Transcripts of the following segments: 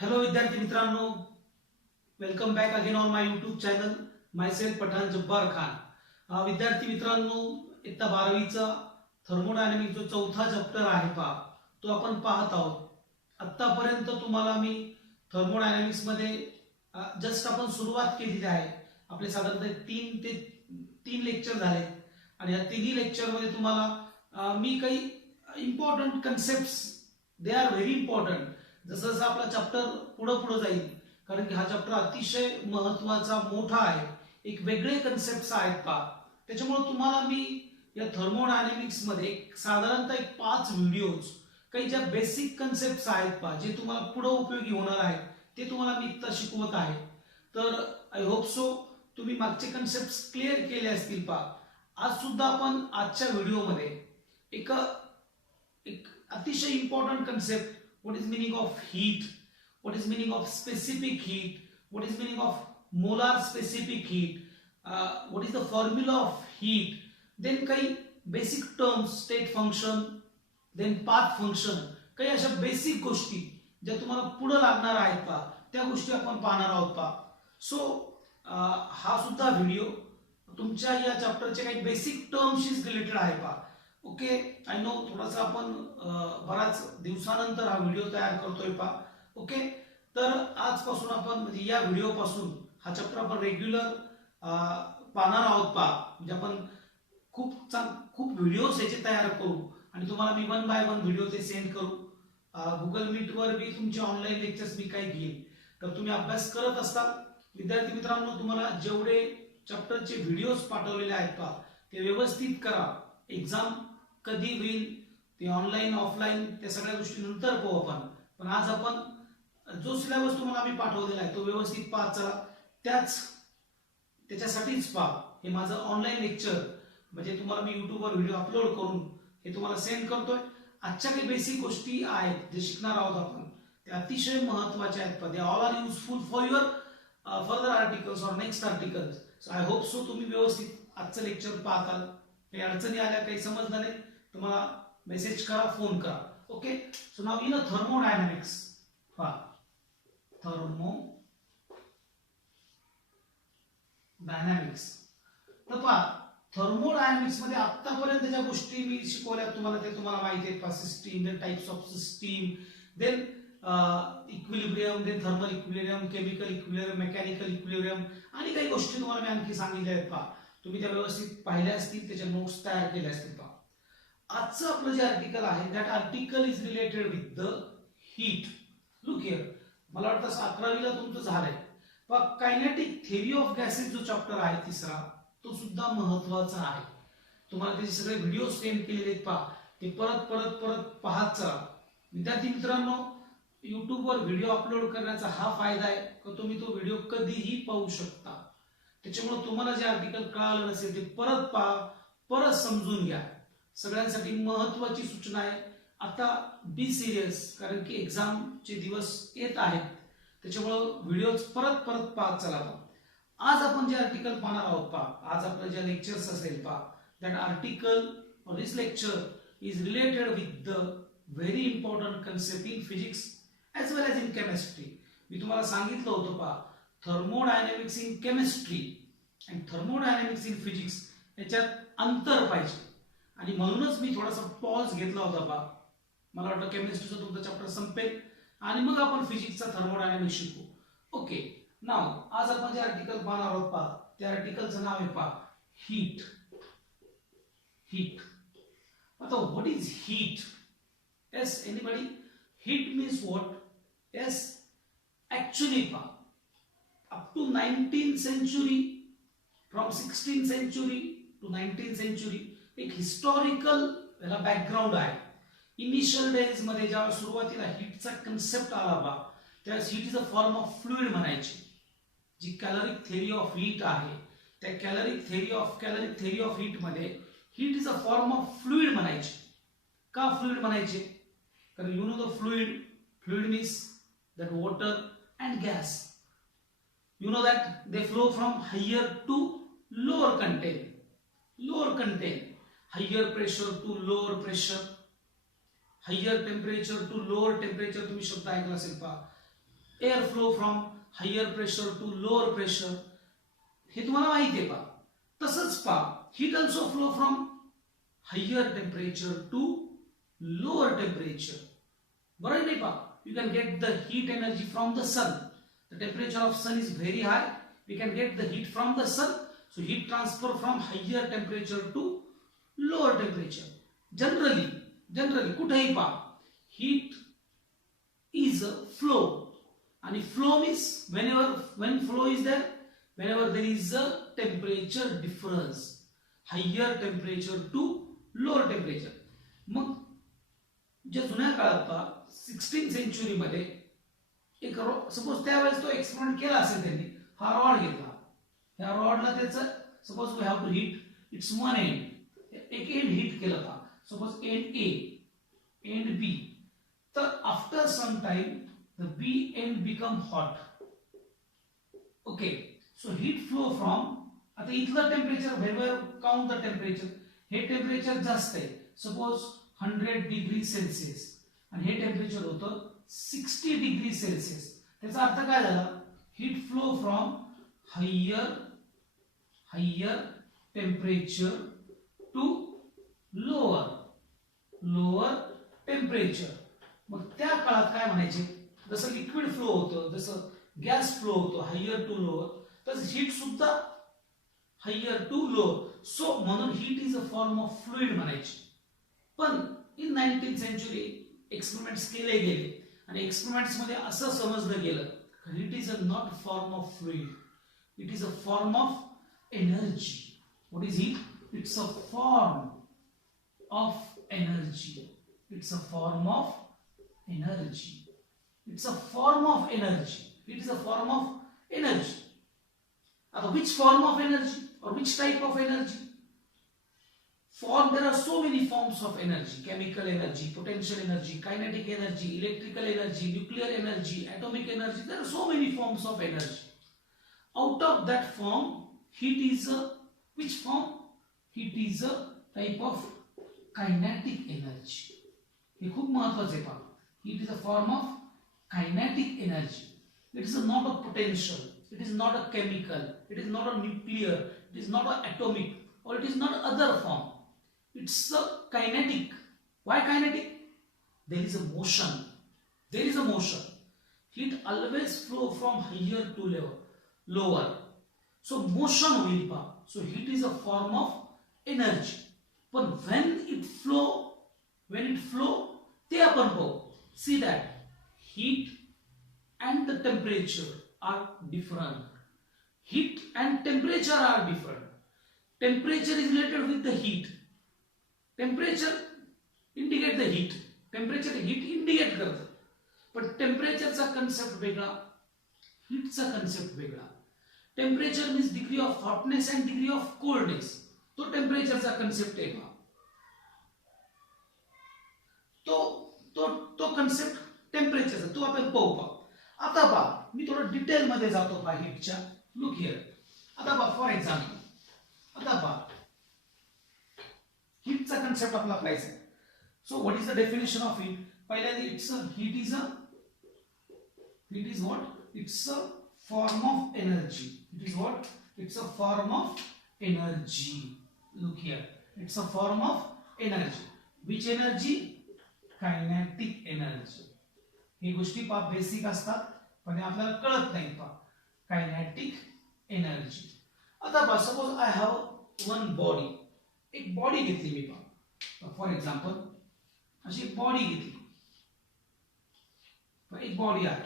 Hello विद्यार्थी मित्रांनो, welcome back again on my YouTube channel myself Pathan Jabbar Khan. विद्यार्थी मित्रांनो, इयत्ता 12वीचा थर्मोडायनामिक जो चौथा चॅप्टर आहे तो आपण पाहत आहोत. आतापर्यंत तुम्हाला मी थर्मोडायनामिक्स मध्ये जस्ट आपण सुरुवात केलेली आहे. आपले साधारणतः 3 लेक्चर झाले आणि या तिन्ही लेक्चर मध्ये तुम्हाला मी काही important concepts, they are very important. जसं जसं आपला चॅप्टर पुढे जाईल, कारण की हा चॅप्टर अतिशय महत्वाचा मोठा आहे, एक वेगळे कन्सेप्ट आहेत त्याच्यामुळे तुम्हाला मी या थर्मोडायनामिक्स मध्ये साधारणतः 5 व्हिडिओज, काही ज्या बेसिक कन्सेप्ट आहेत जे तुम्हाला पुढे उपयोगी होणार आहेत ते तुम्हाला मी इथं शिकवत आहे. तर आय होप सो तुम्ही मागचे कन्सेप्ट क्लिअर केले असतील आज सुद्धा आपण आजच्या व्हिडिओमध्ये एक अतिशय important concept, what is meaning of heat, what is meaning of specific heat, what is meaning of molar specific heat, what is the formula of heat, then काही basic terms, state function, then path function, काही अशा basic गोष्टी ज्या तुम्हाला पुढे लागणार आहेत त्या गोष्टी आपण पाहणार आहोत सो हा सुद्धा व्हिडिओ तुमच्या या चॅप्टरचे काही बेसिक टर्म्सशी रिलेटेड आहे ओके. आय नो थोडासा आपण बराच दिवसानंतर हा व्हिडिओ तयार करतोय ओके. तर आजपासून आपण म्हणजे या व्हिडिओ पासून हा चॅप्टर आपण रेग्युलर पाहणार आहोत म्हणजे आपण खूप व्हिडिओज याचे तयार करू आणि तुम्हाला मी 1 बाय 1 व्हिडिओ ते सेंड करू. गुगल मीट वर मी तुमचे ऑनलाईन लेक्चर्स मी काही घेईन, तर तुम्ही अभ्यास करत असता. विद्यार्थी मित्रांनो, तुम्हाला जेवढे चॅप्टरचे व्हिडिओज पाठवलेले आहेत ते व्यवस्थित करा. एक्झाम कधी होईल ते ऑनलाईन ऑफलाईन त्या सगळ्या गोष्टी नंतर पाहू आपण, पण आज आपण जो सिलेबस तुम्हाला मी पाठवलेला आहे तो व्यवस्थित पाहत चला. त्याच्यासाठीच हे माझं ऑनलाईन लेक्चर, म्हणजे तुम्हाला मी युट्यूबवर व्हिडिओ अपलोड करून हे तुम्हाला सेंड करतोय. आजच्या काही बेसिक गोष्टी आहेत जे शिकणार आहोत आपण, ते अतिशय महत्वाचे आहेत they all are useful for your further articles और next articles. So I hope so तुम्ही व्यवस्थित आजचं लेक्चर पाहताल. काही अडचणी आल्या, काही समजलं नाही, तुम्हाला मेसेज करा, फोन करा. Okay. So now in thermodynamics, thermodynamics तर थर्मोडायनामिक्स मध्ये आतापर्यंत ज्या गोष्टी मी शिकवल्या तुम्हाला ते तुम्हाला माहिती आहेत system, then types of system, then equilibrium, then thermal equilibrium, chemical equilibrium, mechanical equilibrium आणि काही गोष्टी तुम्हाला मी आणखी सांगितल्या आहेत तुम्ही त्या व्यवस्थित पाहिल्या असतील, त्याच्या नोट्स तयार केल्या असतील आजचं आपलं जे आर्टिकल आहे that article is related with the heat. Look here, मला वाटतं 11वीला तुमचं झालंय कायनेटिक थेरी ऑफ गॅसेस जो चॅप्टर आहे तिसरा, तो सुद्धा महत्वाचा आहे. तुम्हाला त्याचे सगळे व्हिडिओ सेंड केलेले आहेत ते परत परत परत पाहत चला. विद्यार्थी मित्रांनो, युट्यूबवर व्हिडिओ अपलोड करण्याचा हा फायदा आहे की तुम्ही तो व्हिडिओ कधीही पाहू शकता. त्याच्यामुळे तुम्हाला जे आर्टिकल कळालं नसेल ते परत पहा, परत समजून घ्या. सगळ्यांसाठी महत्वाची सूचना आहे, आता बी सिरियस, कारण की एक्झामचे दिवस येत आहेत, त्याच्यामुळे व्हिडिओ परत परत पाहत चला. आज आपण जे आर्टिकल पाहणार आहोत आज आपलं जे लेक्चर्स असेल दॅट आर्टिकल और this lecture is related with the very important concept in physics as well as in chemistry. मी तुम्हाला सांगितलं होतं थर्मोडायनामिक्स इन केमिस्ट्री आणि थर्मोडायनामिक्स इन फिजिक्स याच्यात अंतर पाहिजे, आणि म्हणूनच मी थोडासा पॉज घेतला होता मला वाटलं केमिस्ट्रीचा तुमचा चॅप्टर संपेल आणि मग आपण फिजिक्सचा थर्मोडायनामिक्स शिकू. ओके. नाव आज आपण जे आर्टिकल पाहणार आहोत त्या आर्टिकलचं नाव आहे हीट. हीट. आता what is heat? Yes, anybody? Heat means what? Yes, actually up to 19th century, from 16th century to 19th century एक हिस्टॉरिकल याला बॅकग्राऊंड आहे. इनिशियल डेज मध्ये जेव्हा सुरुवातीला हीटचा कन्सेप्ट आला त्यावेळेस heat is a form of fluid म्हणायची. जी कॅलरिक theory of heat आहे त्या कॅलरिक थेरी ऑफ हीट मध्ये heat is a form of fluid म्हणायची. का फ्लुइड म्हणायचे? कारण you know the fluid means that water and gas. You know that they flow from higher to lower content, higher pressure to lower pressure, higher temperature to lower temperature. तुम्ही शब्द ऐकला असेल air flow from higher pressure to lower pressure, हे तुम्हाला माहिती आहे पा. तसंच पा heat also flow from higher temperature to lower temperature. बरोबर नाही पा. You can get the heat energy from the sun. The temperature of sun is very high. We can get the heat from the sun. So heat transfer from higher temperature to lower temperature. Generally कुठेही पा heat is a flow, and flow means when flow is there, whenever there is a temperature difference, higher temperature to lower temperature. मग जे जुन्या काळात पहा 16th century मध्ये एक suppose त्यावेळेस तो एक्सपेरिमेंट केला असेल त्यांनी. हा रॉड घेतला, ह्या रॉडला त्याचं suppose we have to heat its one end, एक एंड हीट केलं पहा, suppose end A end B. तर after some time the B end become hot. Okay, so heat flow from, आता इथलं temperature whenever count the temperature, हे temperature जास्त आहे, suppose 100 degree Celsius आणि हे टेम्परेचर होतं 60 डिग्री सेल्सिअस. त्याचा अर्थ काय झाला, heat flow from higher temperature to lower temperature. मग त्या काळात काय म्हणायचे, जसं लिक्विड फ्लो होतं, जसं गॅस फ्लो होतो हायर टू लोअर, तसं हीट सुद्धा हायर टू लोअर. सो म्हणून heat is a form of fluid म्हणायचे. पण इन 19th सेंचुरी एक्सपेरिमेंट्स केले गेले आणि एक्सपेरिमेंट्स मध्ये असं समजलं गेलं heat is a not form of fluid, it is a form of energy. What is heat? It's a form of energy. It's a form of energy. It's a form of energy. It is a form of energy. Now, which form of energy or which type of energy? There are so many forms of energy: chemical energy, potential energy, kinetic energy, electrical energy, nuclear energy, atomic energy. There are so many forms of energy. Out of that form, heat is a which form? Heat is a type of kinetic energy. हे खूप महत्त्वाचं आहे पहा. It is a form of kinetic energy. It is not a potential. It is not a chemical. It is not a nuclear. It is not a atomic, or it is not other form. It's a kinetic. Why kinetic? There is a motion. There is a motion. Heat always flow from higher to lower. So motion will be. So heat is a form of energy. But when it flow, ते आपण पाहू. See that heat and the temperature are different. Heat and temperature are different. Temperature is related with the heat. Temperature indicate the heat. Temperature heat indicate करतं. पण टेम्परेचरचा concept वेगळा, हीटचा concept वेगळा. Temperature means degree of hotness and degree of coldness. तो टेम्परेचरचा concept आहे. तो concept टेम्परेचरचा तो आपण पाहू. आता पहा मी थोडं डिटेल मध्ये जातो पहा हीटच्या. Look here. आता पहा फॉर एक्झाम्पल, आता पहा हीटचा कन्सेप्ट आपला पाहायचा आहे. So what is the definition of heat? पहिल्यांदा heat is what? It's a form of energy. It is what? It's a form of energy. Look here, it's a form of energy. Which energy? Kinetic energy. ही गोष्टी पा basic असतात पण आपल्याला कळत नाही पा. Kinetic energy. आता पा suppose I have one body. एक बॉडी घेतली मी पा. फॉर एक्झाम्पल अशी एक बॉडी घेतली. एक बॉडी आहे.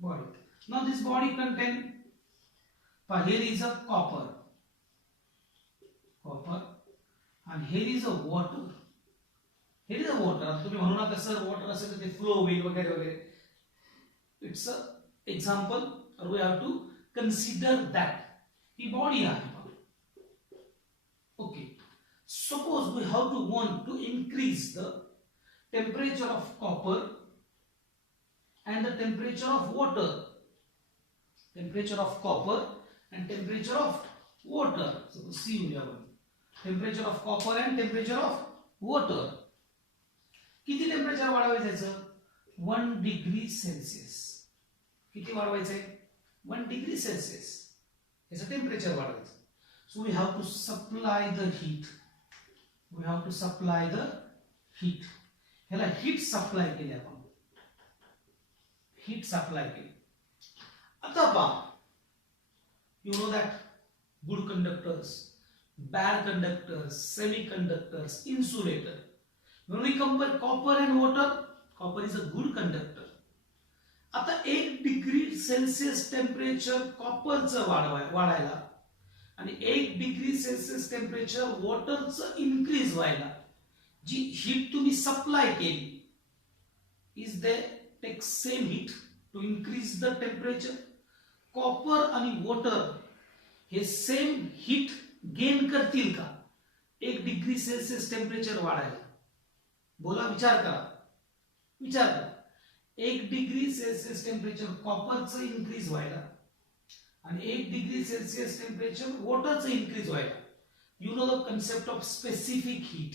बॉडी. नाउ दिस बॉडी कंटेन पा here is a copper and here is a water. Here is a water. तुम्ही म्हणू नका सर वॉटर असेल तर ते फ्लो होईल वगैरे वगैरे. इट्स अ एक्झाम्पल और we have to consider that. ही बॉडी आहे. Okay. Suppose we have to want to increase the temperature of copper and the temperature of water. Temperature of copper and temperature of water. So see we have temperature of copper and temperature of water. किती temperature वाढवायचं? 1 degree Celsius. किती वाढवायचं आहे? 1 degree Celsius. याचं temperature वाढवायचं. So we have to supply the heat. We have to supply the heat. ह्याला heat supply केली आपण. हीट सप्लाय केली. आता पहा, you know that good conductors, bad conductors, semiconductors, insulator. When we compare copper and water, copper is a good conductor. आता 1 degree Celsius temperature कॉपरचं वाढायला आणि 1 degree Celsius temperature वॉटरचं इन्क्रीज व्हायला जी हीट तुम्ही सप्लाय केली, is they take same heat to increase the temperature? Copper आणि water हे सेम हीट गेन करतील का 1 डिग्री सेल्सिअस टेम्परेचर वाढायला? बोला, विचार करा, विचार करा. 1 डिग्री सेल्सिअस टेम्परेचर कॉपरचं इन्क्रीज व्हायला आणि 1 डिग्री सेल्सिअस टेम्परेचर वॉटरचं इन्क्रीज व्हायला. You know the concept of specific heat.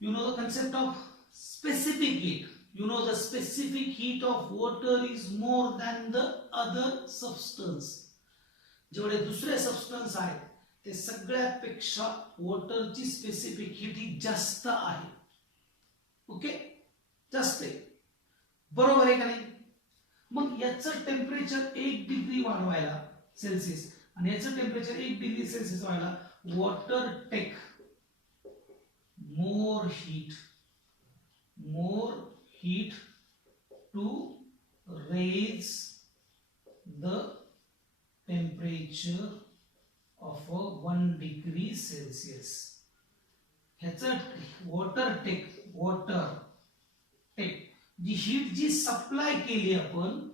You know the concept of specific heat. You know the specific heat of water is more than the other substance. जेवढे दुसरे substance आहेत ते सगळ्यापेक्षा वॉटरची specific heat ही जास्त आहे. Okay, जास्त आहे. बरोबर आहे का नाही? मग याचं टेम्परेचर 1 डिग्री वाढवायला सेल्सिअस आणि याचं टेम्परेचर 1 डिग्री सेल्सिअस व्हायला water take more heat to raise the temperature of a 1 degree Celsius. ह्याचं वॉटर टेक जी हीट जी सप्लाय केली आपण,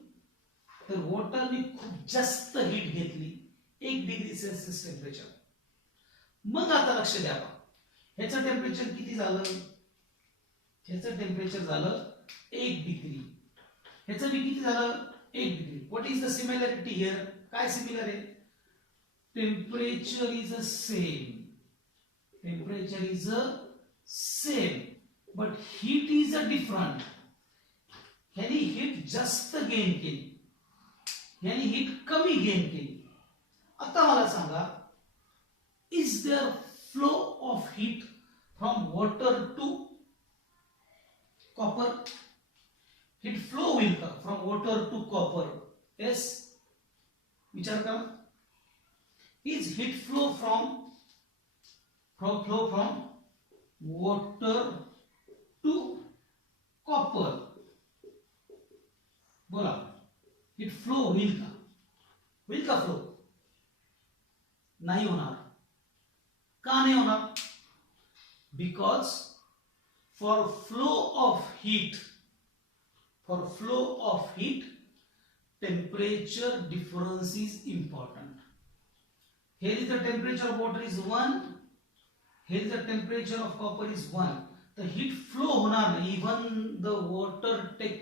तर वॉटरने खूप जास्त हीट घेतली 1 डिग्री सेल्सिअस टेम्परेचर. मग आता लक्ष द्या, ह्याचं टेम्परेचर किती झालं? ह्याचं टेम्परेचर झालं 1 डिग्री. ह्याचं बी किती झालं? 1 degree. What is the similarity here? काय सिमिलर आहे? Temperature is a same. Temperature is a same but heat is a different. ह्यानी हीट जास्त गेन केली, ह्यानी हीट कमी गेन केली. आता मला सांगा, is there flow of heat from water to copper? Heat flow will come from water to copper. Yes, विचार करा. Is heat flow from water to copper? बोला, heat flow होईल का? होईल का फ्लो? नाही होणार. का नाही होणार? Because for flow of heat temperature difference is important. here is the temperature of water is 1, here is the temperature of copper is 1. the heat flow होणार नाही. even the water take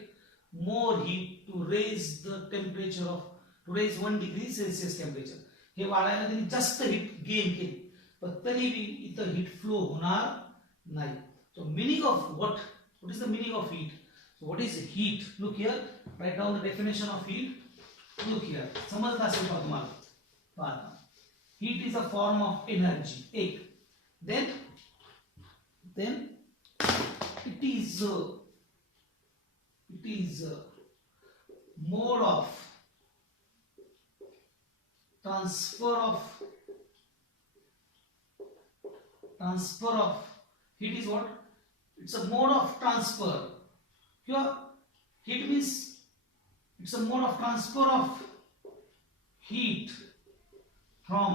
more heat to raise the temperature of to raise 1 degree Celsius temperature. हे वाढायला त्यांनी जास्त heat gain केली, पण तरीही इथं हीट फ्लो होणार नाही. So meaning of what is the meaning of heat? So what is heat? Look here, write down the definition of heat. Look here, समजलं असेल का तुम्हाला? पहा, heat is a form of energy. एक, then it is mode of transfer of heat is what? It's a mode of transfer. Here heat means it's a mode of transfer of heat from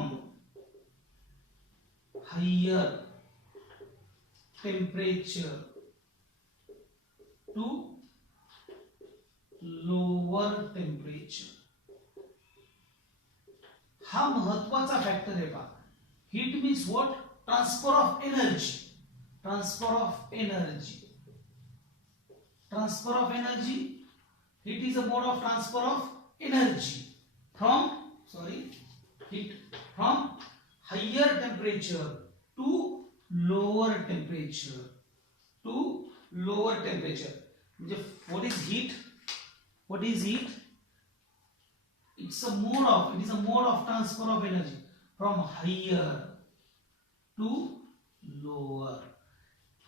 higher temperature to lower temperature. हा महत्वाचा factor आहे बा. Heat means what? Transfer of energy. Heat is a mode of transfer of energy from higher temperature to lower temperature. Lower temperature. म्हणजे what is heat? What is heat? It is a mode of transfer of energy from higher to lower.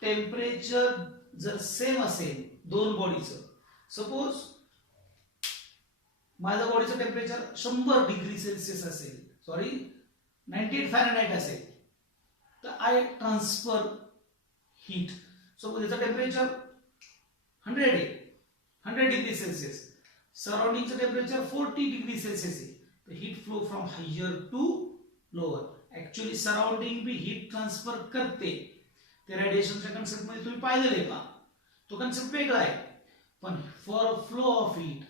Temperature जर same असेल दोन बॉडीचं, suppose माझ्या बॉडीचं temperature 100 degree Celsius असेल, sorry 98 Fahrenheit असेल, तर आय ट्रान्सफर हीट. सपोज याचं टेम्परेचर 100 आहे, 100 डिग्री सेल्सिअस, सराउंडिंगचं टेम्परेचर 40 डिग्री सेल्सिअस आहे, तर heat flow from higher to lower. Actually surrounding भी हीट ट्रान्सफर करते. ते रेडिएशनच्या कन्सेप्ट मध्ये तुम्ही पाहिलेलं आहे का? तो कन्सेप्ट वेगळा आहे. पण for flow of heat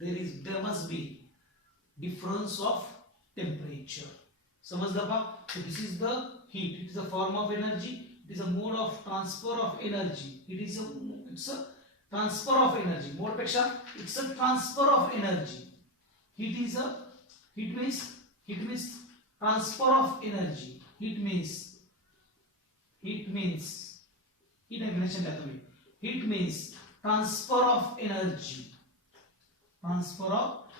there must be difference of temperature. समजलं का? This is the heat. It is a form of energy. It is a mode of transfer of energy. It's a transfer of energy. Mode पेक्षा it's a transfer of energy. Heat means transfer of energy. Heat means heat definition द्या तुम्ही. Heat means transfer of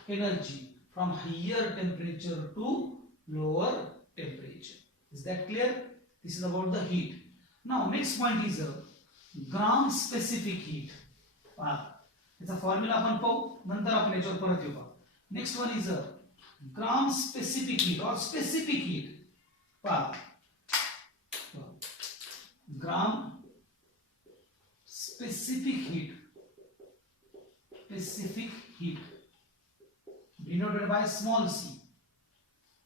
energy from higher temperature to lower temperature. Is that clear? This is about the heat. Now next point is a gram specific heat. याचा formula आपण पाहू, नंतर आपण याच्यावर परत येऊ. Next one is a gram specific heat और specific heat. Gram specific heat denoted by small c,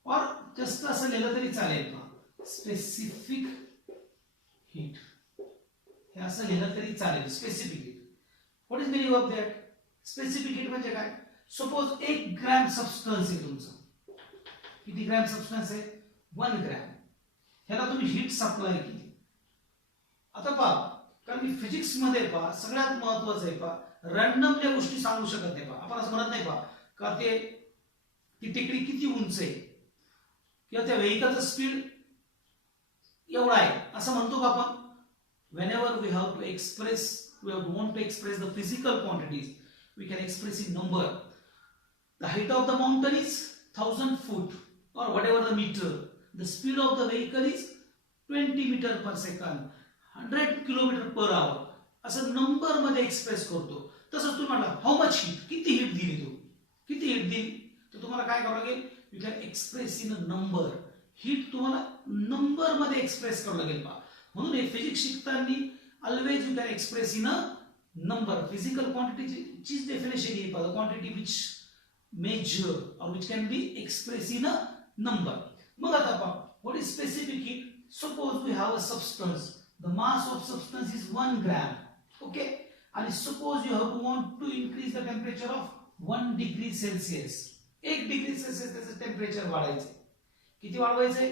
और जस्ट असं लिहिलं तरी चालेल का? स्पेसिफिक हीट हे असं लिहिलं तरी चालेल. Specific heat. What is meaning of that? Specific heat म्हणजे काय? सपोज 1 ग्रॅम सबस्टन्स आहे तुमचं. किती ग्रॅम सबस्टन्स आहे? 1 ग्रॅम. ह्याला तुम्ही हीट सप्लाय केली. आता पहा, कारण मी फिजिक्स मध्ये पहा सगळ्यात महत्वाचं आहे पहा, रॅन्डमल्या गोष्टी सांगू शकत नाही. पहा आपण असं म्हणत नाही पहा का ती टेकडी किती उंच आहे किंवा त्या व्हेइकलचं स्पीड एवढा आहे असं म्हणतो का आपण? whenever we want to express the physical quantities, we can express in number. The height of the mountain is 1000 foot or whatever the meter. The speed of the vehicle is 20 meter per second, 100 kilometer per hour. असं number मध्ये express करतो. तसंच तुम्ही म्हटलं how much heat, किती heat दिली तू, किती heat दिली, तर तुम्हाला काय करावं लागेल? You can express in a number. Heat तुम्हाला नंबर मध्ये एक्सप्रेस करावं लागेल पहा. म्हणून हे फिजिक्स शिकताना always you can express in a number. Physical क्वांटिटीची डेफिनेशन ही पहा, क्वांटिटी विच मेजर और which can be express in a number. मग आता पहा, what is specific heat? Suppose we have a substance, the mass of substance is 1 gram. Okay, आणि suppose you have to want to increase the temperature of 1 degree Celsius. 1 degree Celsius त्याचं temperature वाढवायचं. किती वाढवायचंय?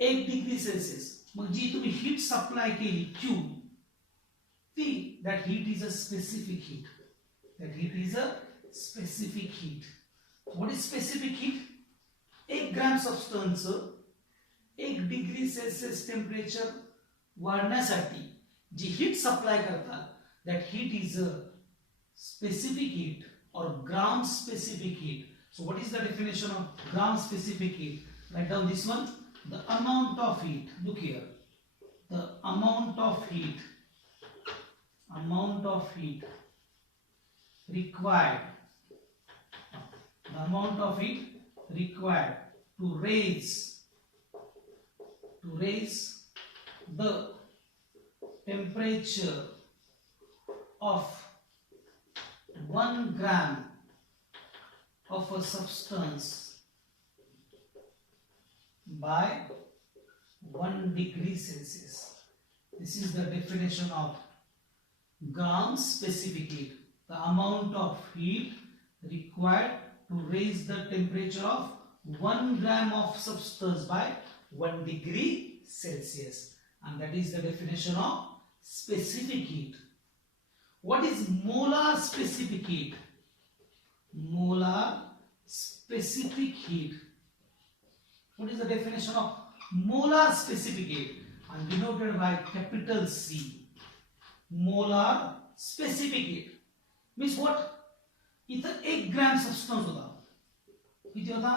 1 degree Celsius. मग जी तुम्ही heat supply केली Q, that heat is a specific heat. That heat is a specific heat. What is specific heat? 1 gram substance 1 degree Celsius temperature वाढण्यासाठी जी heat supply करतात, that heat is a specific heat or gram specific heat. So what is the definition of gram specific heat? Write down this one. The amount of heat, look here, the amount of heat required, the amount of heat required to raise the temperature of 1 gram of a substance by 1 degree Celsius. This is the definition of gram specific heat. The amount of heat required to raise the temperature of 1 gram of substance by 1 degree Celsius. And that is the definition of specific heat. What is molar specific heat? Molar specific heat. What is the definition of molar specific heat? And denoted by capital C. Molar specific heat means what, इथं 1 gram substance होता, किती होता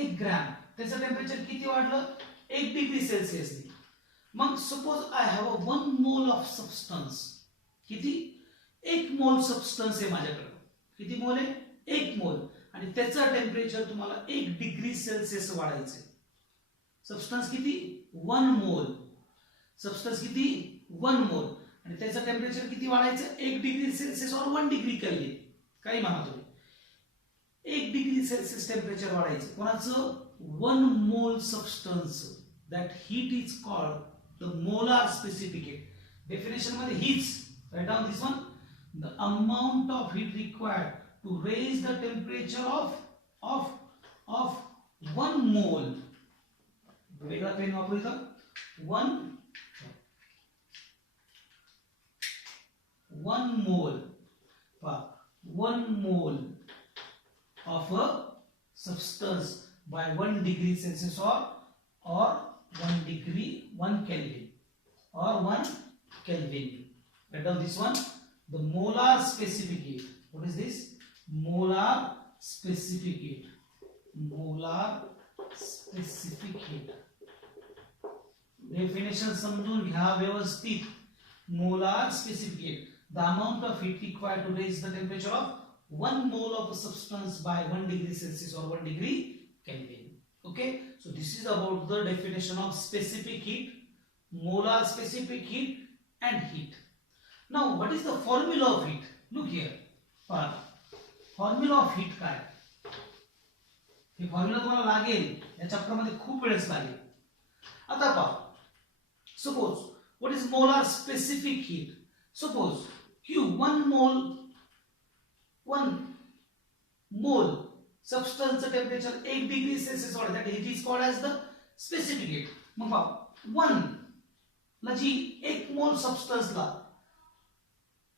1 gram, त्याचं temperature किती वाढलं 1 degree Celsius. मग suppose I have a 1 mole of substance, किती 1 mole substance आहे माझ्याकडे, किती मोल आहे 1 मोल, आणि त्याचं टेम्परेचर तुम्हाला 1 डिग्री सेल्सिअस वाढायचंय. सबस्टन्स किती 1 मोल, सबस्टन्स किती 1 मोल, आणि त्याचं टेम्परेचर किती वाढायचं 1 डिग्री सेल्सिअस और 1 डिग्री केल्विन, काही म्हणा तुम्ही, 1 डिग्री सेल्सिअस टेम्परेचर वाढायचं कोणाचं 1 mole substance. That heat is called the molar specific heat. Definition मध्ये हीच, write down this one, the amount of heat required to raise the temperature of 1 mole. वेगळा pen वापरू इथं, 1 मोल, 1 मोल of a substance by 1 degree Celsius or 1 Kelvin or 1 Kelvin. Write down this one, the molar specific heat. What is this? Molar specific heat. Molar specific heat. Definition समजून घ्या व्यवस्थित. Molar specific heat, the amount of heat required to raise the temperature of 1 mole of a substance by 1 degree Celsius or 1 degree Kelvin. Okay, so this is about the definition of specific heat, molar specific heat and heat. Now what is the formula of heat? Look here, formula of heat काय, हे formula तुम्हाला लागेल या chapter मध्ये खूप वेळेस लागेल. आता पहा, suppose what is molar specific heat? Suppose Q 1 mole substance temperature 1 degree Celsius वाढ, that it is called as the specific heat. मग पहा 1 ला जी 1 मोल सबस्टन्स ला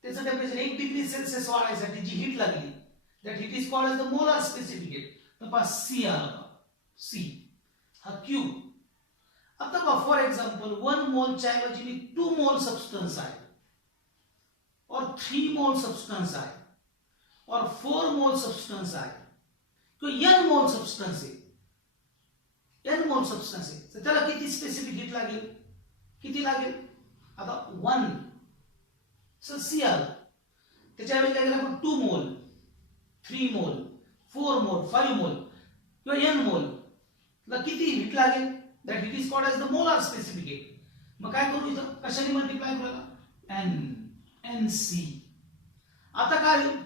त्याचं टेम्परेचर 1 डिग्री सेल्सिअस वाढायसाठी जी हीट लागली, that heat is called as the molar specific heat. तर पहा C आला, C हा Q. आता पहा फॉर एक्झाम्पल 1 मोल च्या ऐवजी मी 2 मोल सबस्टन्स आहे और 3 मोल सबस्टन्स आहे और 4 मोल सबस्टन्स आहे, तो n मोल सबस्टन्स आहे, n मोल सबस्टन्स आहे, तर त्याला किती स्पेसिफिक हीट लागेल, किती लागेल. आता 1 सर सी आलं, त्याच्या ऐवजी काय केलं आपण 2 मोल 3 मोल 4 मोल 5 मोल किंवा n मोल ला किती हीट लागेल, that heat is called as the molar specific heat. मग काय करू इथं कशाने मल्टिप्लाय करूया n nc. आता काय होईल,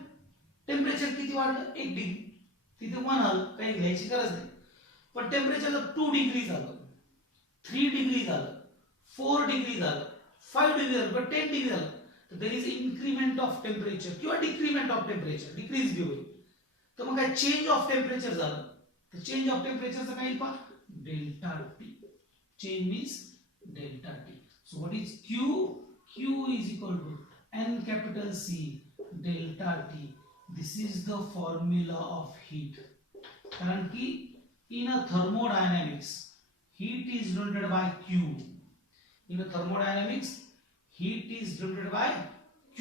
टेम्परेचर किती वाढलं 1 डिग्री, तिथे 1 आलं, काही घ्यायची गरज नाही, पण टेम्परेचर जर 2 डिग्री झालं, 3 डिग्री झालं, 4 डिग्री झालं, 5 डिग्री झालं, 10 डिग्री झालं, तर there is increment of temperature किंवा डिक्रीमेंट ऑफ टेम्परेचर, डिक्रीज बी होईल. तर मग काय चेंज ऑफ टेम्परेचर झालं, तर चेंज ऑफ टेम्परेचरचं काय येईल पहा delta T. Change means delta T. So what is Q? Q is equal to N capital C delta T. This is the formula of heat. कारण की in a thermodynamics heat is denoted by Q. In a thermodynamics heat is denoted by Q.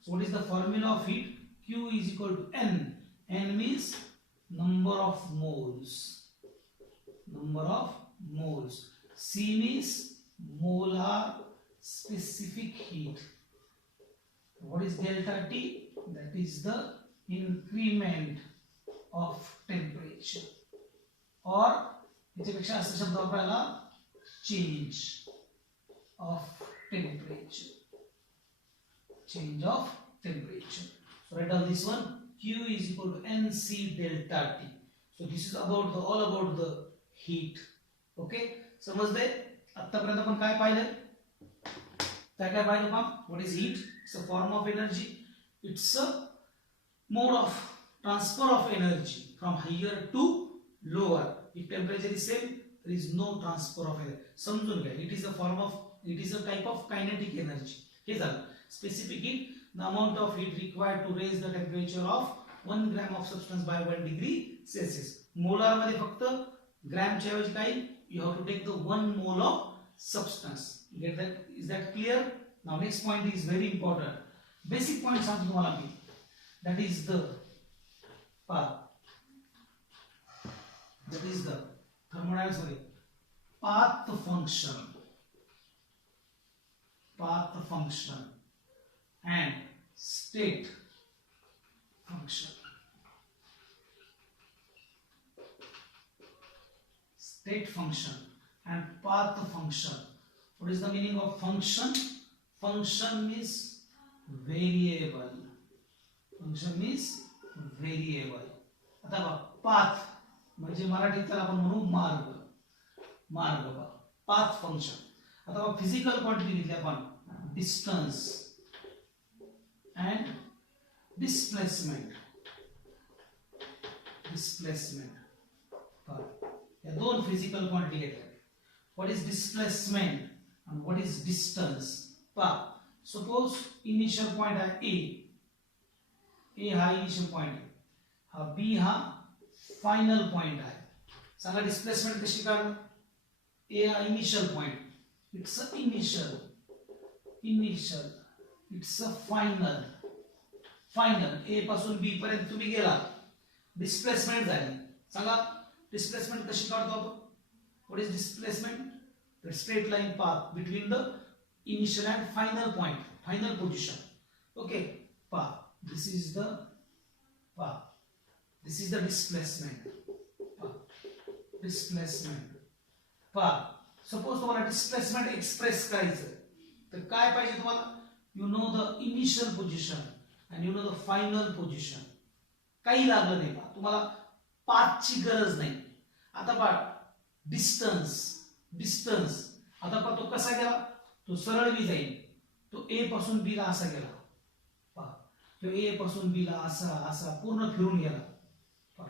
So what is the formula of heat? Q is equal to N. N means number of moles. Number of moles. C means molar specific heat. What is delta T? That is the increment of temperature. Or याच्यापेक्षा असा शब्द वापरायला change of temperature. Change of temperature. So write down this one. Q is equal to NC delta T. So this is about the all about the heat. Okay, समजले. आतापर्यंत आपण काय पाहिलं, काय पाहिलं मग, what is heat? It's a form of energy, it's a mode of transfer of energy from higher to lower. If temperature is same there is no transfer of energy. समजून घ्या, it is a form of, it is a type of kinetic energy. हे झालं specific heat, the amount of heat required to raise the temperature of 1 gram of substance by 1 degree Celsius. Molar मध्ये फक्त ग्रॅमच्या ऐवजी काय, you have to take the 1 mole of substance. Get that? Is that clear? Now next point is very important. Basic point सांगतो तुम्हाला मी. That is the path. That is the thermodynamics मध्ये path function. Path function and state function. State function and path function. What is the meaning of function? Function means variable. Function means variable. आता बघा path म्हणजे मराठीत त्याला आपण म्हणू मार्ग. मार्ग बघा path function. आता बघा फिजिकल क्वांटिटी घेतली आपण डिस्टन्स and displacement. या दोन फिजिकल क्वांटिटी घेतल्या. What is displacement and what is distance? पहा suppose initial point आहे A हा initial point आहे, हा B हा final point आहे. सांगा displacement कशी काढणार? A हा initial point, it's a initial, it's a final. A पासून B पर्यंत तुम्ही गेला, डिस्प्लेसमेंट झाली. सांगा डिस्प्लेसमेंट कशी काढतो आपण? What is displacement? The straight line path between the initial and final point, final position. Okay, path. This is the path. This is the displacement. Displacement. Path. Suppose तुम्हाला displacement express करायचं, तर काय पाहिजे तुम्हाला? You know the initial position and you know the final position. काही लागलं नाही पहा, तुम्हाला पाथची गरज नाही. आता पहा डिस्टन्स आता पहा तो कसा गेला, तो सरळ बी जाईल, तो ए पासून बी ला असा गेला. पहा तो ए पासून बी ला असा पूर्ण फिरून गेला. पहा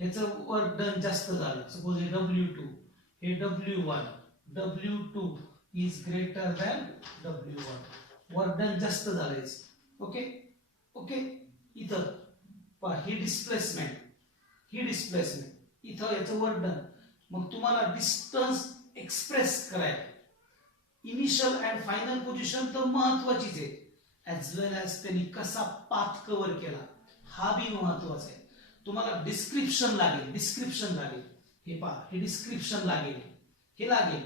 ह्याचं वर्क डन जास्त झालं. सपोज हे W2, हे W1, W2 is greater than W1. Work done जास्त झालंय. ओके इथं पहा ही डिस्प्लेसमेंट, इथं याचं वर्क डन. मग तुम्हाला डिस्टन्स एक्सप्रेस करायला इनिशियल अँड फायनल पोझिशन तर महत्वाचीच आहे, ऍज वेल ऍज त्यांनी कसा पाथ कव्हर केला हा बी महत्वाचा आहे. तुम्हाला डिस्क्रिप्शन लागेल. हे पहा हे डिस्क्रिप्शन लागेल, हे लागेल.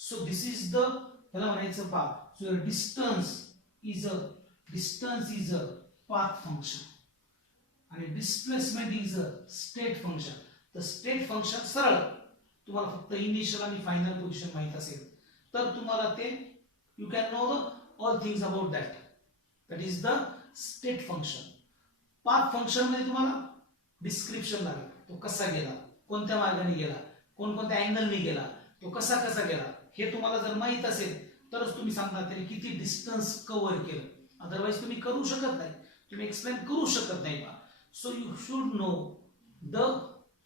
सो दिस इज द त्याला म्हणायचं पहा. So distance is a path function आणि displacement is a state function. तर स्टेट फंक्शन सरळ तुम्हाला फक्त इनिशियल आणि फायनल पोझिशन माहित असेल तर तुम्हाला ते you can know the all things about that is the state function. Path function मध्ये तुम्हाला डिस्क्रिप्शन लागेल, तो कसा गेला, कोणत्या मार्गाने गेला, कोणकोणत्या अँगलने गेला, तो कसा गेला, हे तुम्हाला जर माहित असेल तरच तुम्ही सांगता त्याने किती डिस्टन्स कव्हर केलं. अदरवाइज तुम्ही करू शकत नाही, तुम्ही एक्सप्लेन करू शकत नाही. So you should know the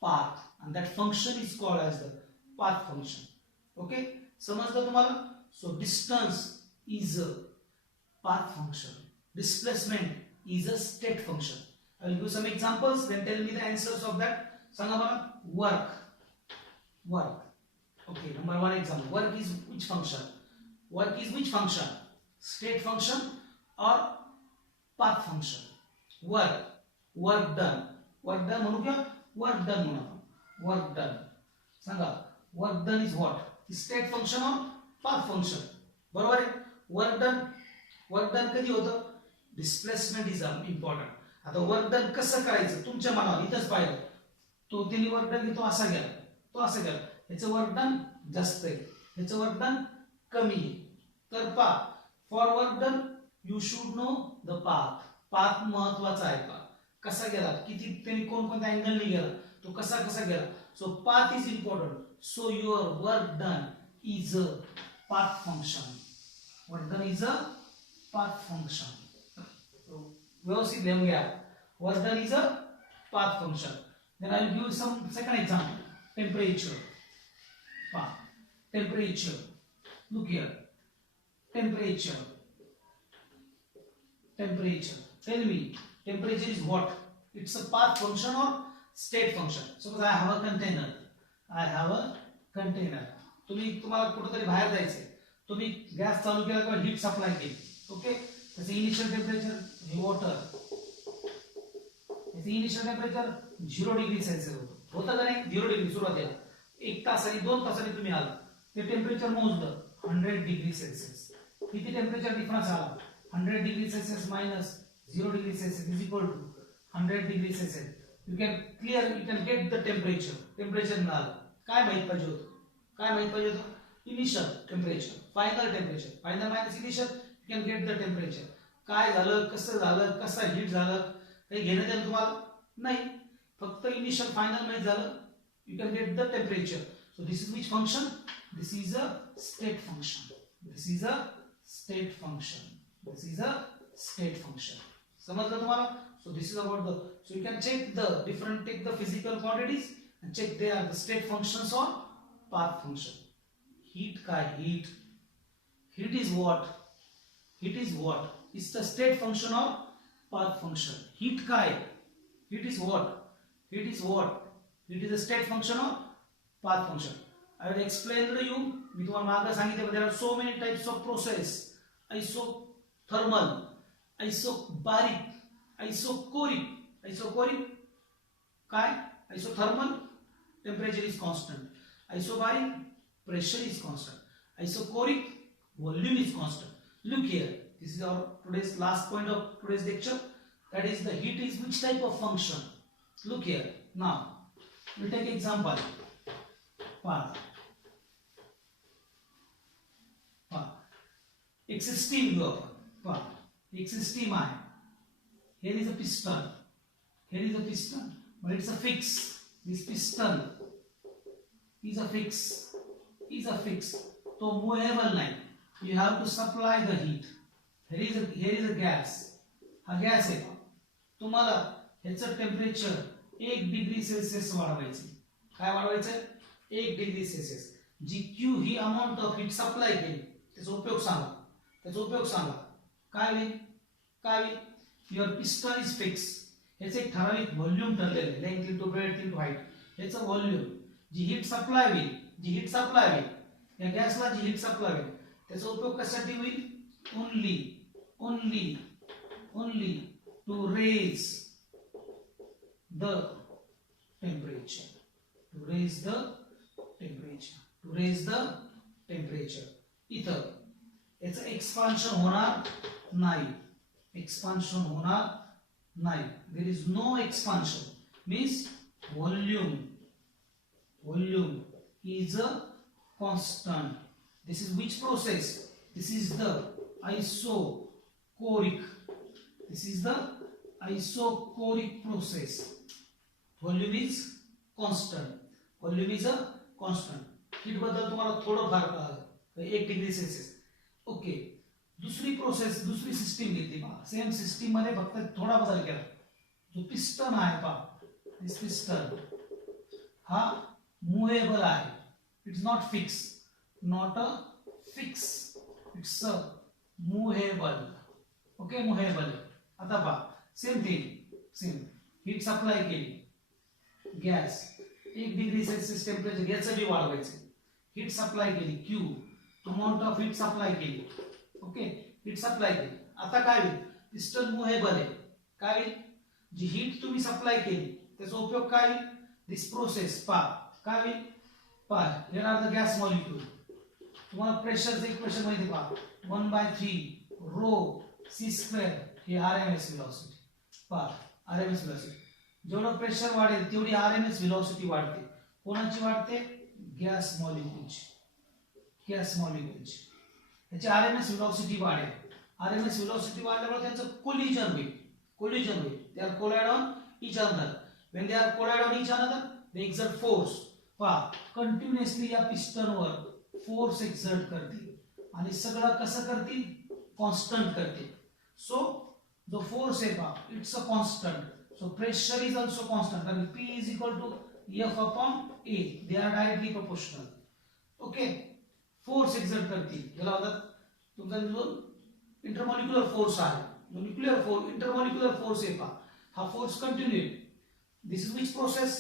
path and that function is called as the path function. Okay, समजलं तुम्हाला? So distance is a path function, displacement is a state function. I will give some examples, then tell me the answers of that. सांगा मला work. Okay, number one example. Work is which function? State function or path function? Work done म्हणू क्या? Work done म्हणा. Work done. सांगा work done is what? State function or path function? बरोबर आहे. Work done कधी होतं? Displacement is important. आता work done कसं करायचं तुमच्या मनावर, इथंच पाहिलं. तो त्यांनी वर्क डन घेतो असा गेला, तो असा गेला. ह्याचं वर्क डन जास्त आहे, ह्याचं वर्क डन कमी आहे. तर path for work done you should know the path महत्वाचा आहे. का कसा गेला, किती त्यांनी कोणकोणत्या अँगलने गेला, तो कसा गेला. So path is important. So your work done is a path function. Work done is a path function. व्यवस्थित लिहून घ्या. Work done is a path function. Then I will give some second example. Temperature. Temperature. Look here. Temperature. Tell me, temperature is what? It's a path function or state function. Suppose I have a container. तुम्हाला कुठेतरी बाहेर जायचंय, तुम्ही gas चालू केला किंवा heat supply केली, okay, त्याचं इनिशियल टेम्परेचर हे वॉटर, याचं इनिशियल टेम्परेचर 0 डिग्री सेल्सिअस होतं का नाही? 0 डिग्री सुरुवातीला 1 तासाने 2 तासाने तुम्ही आला ते टेम्परेचर मोजलं 100 डिग्री सेल्सिअस. किती टेम्परेचर डिफरन्स आला? 100 degree Celsius minus 0 degree Celsius is equal to 100 degree Celsius. You can get the temperature मिळालं. काय माहित पाहिजे होतं? काय माहित पाहिजे होतं? Initial temperature, final temperature, final minus initial, you can get the temperature. काय झालं, कसं झालं, कसं हीट झालं काही घेणं देणं तुम्हाला नाही, फक्त इनिशियल फायनल माहित झालं, you can get the temperature. So this is which function? This is a state function. This is a state function. This is a state function. समजलं तुम्हाला? So this is about the, so you can check the different, take the physical quantities and check they are the state functions or path function. Heat काय? Heat is what? Heat is what? It's the state function or path function. Heat काय? Heat is what? Heat is what? It is a state function or path function. I will explain to you. मी तुम्हाला मागे सांगितले there are so many types of process. Isothermal, isobaric, isocoric काय? Isothermal temperature is constant, isobaric pressure is constant, isocoric volume is constant. Look here, this is our today's last point of today's lecture, that is the heat is which type of function. Look here, now we'll take example. एक system घेऊ आपण. एक system आहे. Here is a piston. Here is a piston, but it's a fix. This piston is a fix. तो movable नाही. You have to supply the heat. Here is a gas. हा gas आहे. तुम्हाला ह्याचं टेम्परेचर 1 डिग्री सेल्सिअस वाढवायचे. काय वाढवायचं? 1 degree Celsius. जी Q ही अमाउंट ऑफ हीट सप्लाय केली त्याचा उपयोग सांगा. काय होईल? Your piston is fixed. ह्याचे एक ठराविक व्हॉल्यूम ठरलेले आहे, length into breadth into height. ह्याचं व्हॉल्यूम, जी हीट सप्लाय होईल या गॅसला जी हीट सप्लाय होईल त्याचा उपयोग कशासाठी होईल? Only to raise the temperature. इथं याचं एक्सपान्शन होणार नाही. There is no expansion, means volume is a constant. This is which process? This is the isocoric process. Volume is constant. Heat बद्दल तुम्हाला थोडं फार कळालं, 1 डिग्री सेल्सिअस. ओके, दुसरी सिस्टीम घेतली पहा. सेम सिस्टीम मध्ये फक्त थोडा बदल केला. जो पिस्टन आहे पहा, दिस पिस्टन हा मूवेबल आहे. It's not fix, it's a movable. Okay, movable. आता पहा सेम हीट सप्लाय केली, गॅस 1 डिग्री सेल्सिअस टेम्परेचर याचं बी वाढवायचं. हीट सप्लाय केली Q, amount of heat supply केली. ओके, हीट सप्लाय केली. आता काय होईल? पिस्टन मूवेबल आहे. काय होईल? जी हीट तुम्ही सप्लाय केली त्याचा उपयोग काय होईल? दिस प्रोसेस काय होईल? Here are the gas molecule. तुम्हाला प्रेशरचं इक्वेशन माहिती पहा, 1/3 रो c² हे RMS व्हेलॉसिटी. RMS velocity. जेवढं प्रेशर वाढेल तेवढी RMS व्हेलॉसिटी वाढते. कोणाची वाढते? गॅस मॉलिक्यूलची. त्याची RMS व्हेलॉसिटी वाढेल. RMS व्हेलॉसिटी वाढल्यामुळे त्यांचं कोलिजन होईल. They are collide on each other. When they are collide on each other, they exert force. Continuously या पिस्टनवर फोर्स एक्सर्ट करतील आणि सगळं कसं करतील? कॉन्स्टंट करतील. सो जो फोर्स आहे पहा, it's a constant. So pressure is also constant आणि P is equal to F/A. They are directly proportional. Okay, force exert करतील. याला होतात तुमचा जो इंटरमॉलिक्युलर फोर्स आहे, इंटरमॉलिक्युलर फोर्स आहे पहा, हा force continue. This is which process?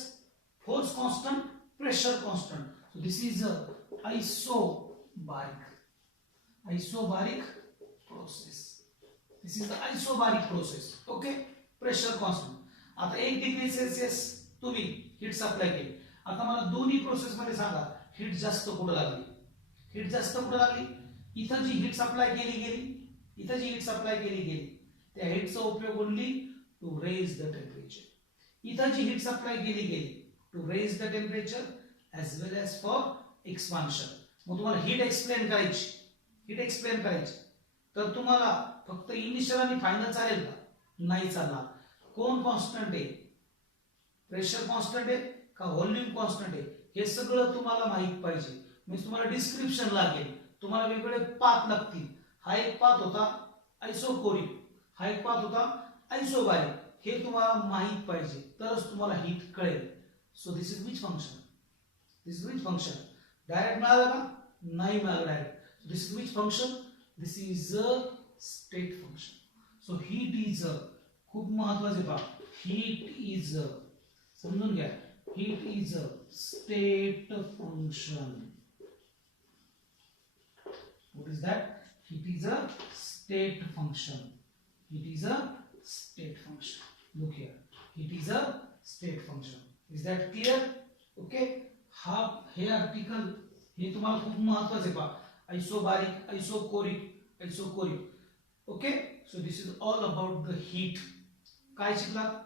Force constant, pressure constant. So this is a isobaric. isobaric process. This is the isobaric process. Okay, pressure constant. आता 1 डिग्री सेल्सिअस तुम्ही heat supply केली. आता मला दोन्ही process मध्ये सांगा हीट जास्त कुठे लागली. हीट जास्त कुठे लागली, इथं जी हीट सप्लाय केली गेली, इथं जी हीट सप्लाय केली गेली त्या हीटचा उपयोग only to raise the temperature. इथं जी हीट सप्लाय केली गेली to raise the temperature as well as for expansion. मग तुम्हाला हीट एक्सप्लेन करायची, हीट एक्सप्लेन करायची तर तुम्हाला फक्त इनिशियल आणि फायनल चालेल का? नाही चालणार. कोण कॉन्स्टंट आहे, प्रेशर कॉन्स्टंट आहे का व्हॉल्यूम कॉन्स्टंट आहे, हे सगळं तुम्हाला माहित पाहिजे. म्हणजे तुम्हाला डिस्क्रिप्शन लागेल, तुम्हाला वेगवेगळे पाथ लागतील. हा एक पाथ होता आयसोकोरिक, हा एक पाथ होता आयसोबारिक. हे तुम्हाला माहित पाहिजे तरच तुम्हाला हीट कळेल. So this is which function, this is which function. Direct मिळालं का? नाही मिळालं direct. This is which function, this is a state function. So heat is अ, खूप महत्वाचे पहा, हीट इज अ, समजून घ्या, heat is a state function. What is that? Heat is a state function. Heat is a state function. Look here. Heat is a state function. Is that clear? Okay. हा हे article हे तुम्हाला खूप महत्त्वाचे पहा. Isobaric, isochoric, isochoric. Okay. So this is all about the heat. काय शिकलात?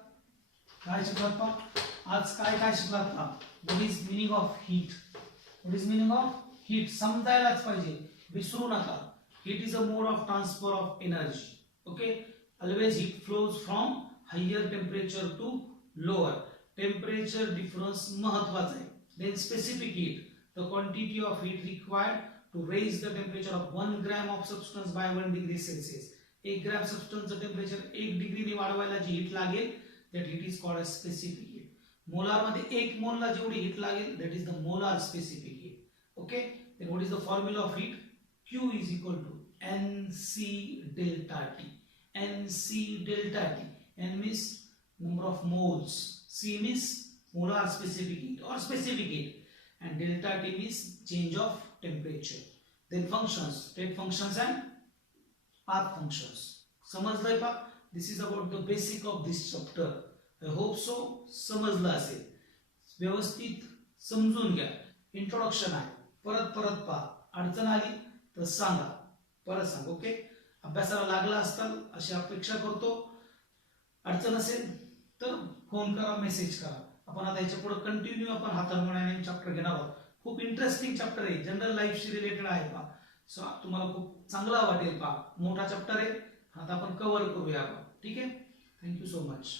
काय शिकलात पहा? आज काय काय शिकलात पहा? What is meaning of heat? What is meaning of heat? समजायलाच पाहिजे. विसरू नका. Heat is a mode of transfer of energy. Okay. Always heat flows from higher temperature to lower. Temperature difference महत्वाचा आहे. Then specific heat, the quantity of heat required to raise the temperature of 1 gram of substance by 1 degree Celsius. 1 gram सबस्टन्सचं temperature 1 डिग्रीने वाढवायला जी heat लागेल that heat is called as specific heat. Molar मध्ये 1 मोलला जेवढी heat लागेल that is the molar specific heat. Okay. Then what is the formula of heat? Q is equal to NC delta T. NC delta T. N means number of moles. C means molar specific heat or specific heat. And delta T means change of temperature. Then functions, state functions and path functions. समजलंय पा? This is about the basic of this chapter. I hope so. समजलं असेल. व्यवस्थित समजून घ्या. Introduction आहे. परत परत पहा. अडचण आली तर सांगा, परत सांग. ओके. अभ्यासाला लागला असताल अशी अपेक्षा करतो. अडचण असेल तर फोन करा, मेसेज करा. आपण आता याच्या पुढे कंटिन्यू आपण हा थर्मोडायनामिक्स चॅप्टर घेणार आहोत. खूप इंटरेस्टिंग चॅप्टर आहे, जनरल लाईफशी रिलेटेड आहे पहा. सो तुम्हाला खूप चांगला वाटेल पहा. मोठा चॅप्टर आहे, आता आपण कव्हर करूया आपण. ठीक आहे. Thank you so much.